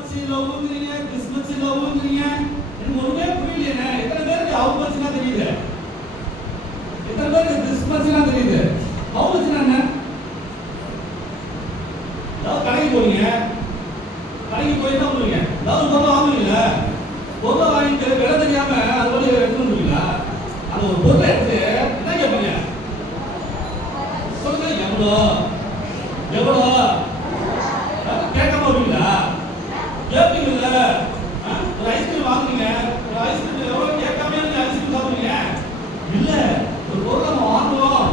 மச்சி லவ்ங்கறீங்க, கிறிஸ்மஸ் லவ்ங்கறீங்க. எனக்கு ஒண்ணுமே புரியலையே. எத்தனை பேருக்கு ஹவு மச்னா தெரியுது? எத்தனை பேருக்கு கிறிஸ்மஸ்னா தெரியுது? ஹவு மச்னா என்ன? லவ் கடைக்கு போறீங்க. கடைக்கு போய் என்ன பண்ணுவீங்க? லவ் பொருள் வாங்குவீங்க. பொருள் வாங்கிட்டு விலை தெரியாம அது வழி எடுத்து வந்துருவீங்களா? அது ஒரு பொருளை எடுத்து என்ன கேட்பீங்க? சொல்லுங்க, எவ்வளோ எவ்வளோ கேட்காம வருவீங்களா? கேட்பீங்கல்ல. ஒரு ஐஸ்கிரீம் வாங்குறீங்க. ஒரு ஐஸ்கிரீம் எவ்வளோ கேட்காம நீங்க ஐஸ்கிரீம் சாப்பிடுவீங்க? இல்ல, ஒரு பொருளை நம்ம வாங்குறோம்,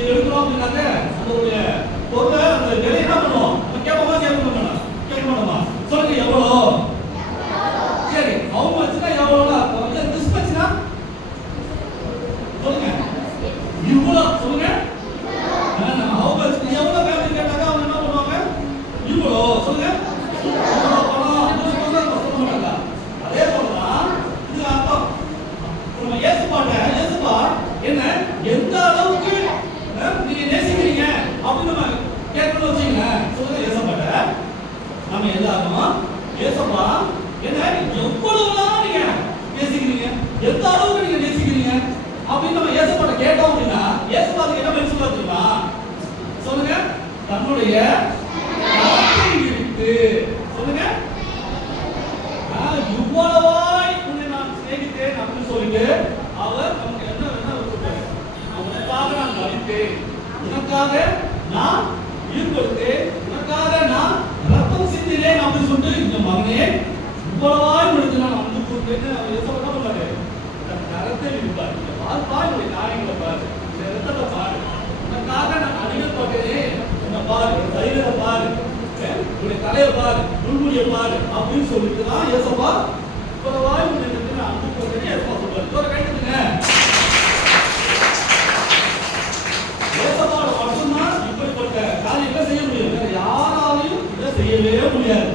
எடுக்கிறோம் அப்படின்னாக்க அதோடைய பொருளை அந்த விலை என்ன பண்ணுவோம்? நம்ம கேட்போமா கேட்க மாட்டோமா? சொல்லுங்க, எவ்வளோ? சரி, அவங்க வச்சுன்னா எவ்வளோ? கிறிஸ்மஸ்னா சொல்லுங்க, இவ்வளோ. சொல்லுங்க, நம்ம அவங்க வச்சு எவ்வளோ ஃபேமிலி கேட்டாங்க அவங்க என்ன பண்ணுவாங்க? இவ்வளோ. சொல்லுங்க, இவ்வளோ பணம். அந்த சொல்ல மாட்டாங்க. அதே போலதான் இது அர்த்தம். நம்ம இயேசுப்பா என்ன எந்த அளவுக்கு நீங்க நேசிக்கிறீங்க அப்படின்னு நம்ம கேட்கணும் வச்சுங்களேன். சொல்லுங்க, இயேசுப்பாட்ட நம்ம எல்லாரும் இயேசுப்பா என்ன எவ்வளவுதான் நீங்க நேசிக்கிறீங்க, எந்த அளவுக்கு நீங்க நேசிக்கிறீங்க அப்படின்னு நம்ம இயேசுப்பாட்ட கேட்டோம் அப்படின்னா இயேசுப்பாக்கு என்ன பதில் சொல்ல தெரியுமா? சொல்லுங்க, தன்னுடைய கரத்தை விரித்து. சொல்லுங்க, இவ்வளவாய் உன்னை நான் சிநேகித்தேன் அப்படின்னு சொல்லிட்டு அவர் நமக்கு என்ன சொல்றாரு? உனக்காக நான் மரித்தேன், உனக்காக நான் உயிர் கொடுத்தேன், உனக்காக நான் ரத்தம் சிந்தினேன் அப்படின்னு சொல்லிட்டு இந்த மகனே இவ்வளவாய் முடித்து நான் வந்து கொடுத்தேன்னு அவர் என்ன பண்ணாரு? தன் கரத்தை விரிப்பார். இந்த பாரு, உடைய காரியங்களை பாரு, இந்த ரத்தத்தை பாரு, உனக்காக நான் அடிக்கப்பட்டேனே, உன்னை பாரு, சரீரத்தை பாரு, உடைய தலையை பாரு, முள்முடியை பாரு அப்படின்னு சொல்லிட்டு தான் இயேசுப்பா இவ்வளவாய் முடித்து நான் வந்து கொடுத்தேன்னு இயேசுப்பா சொல்றாரு. ஒரு கைட்டுங்க. இயேசுப்பாவோட மட்டும்தான் இப்படிப்பட்ட காரியங்களை செய்ய முடியும். யாராலையும் இதை செய்யவே முடியாது.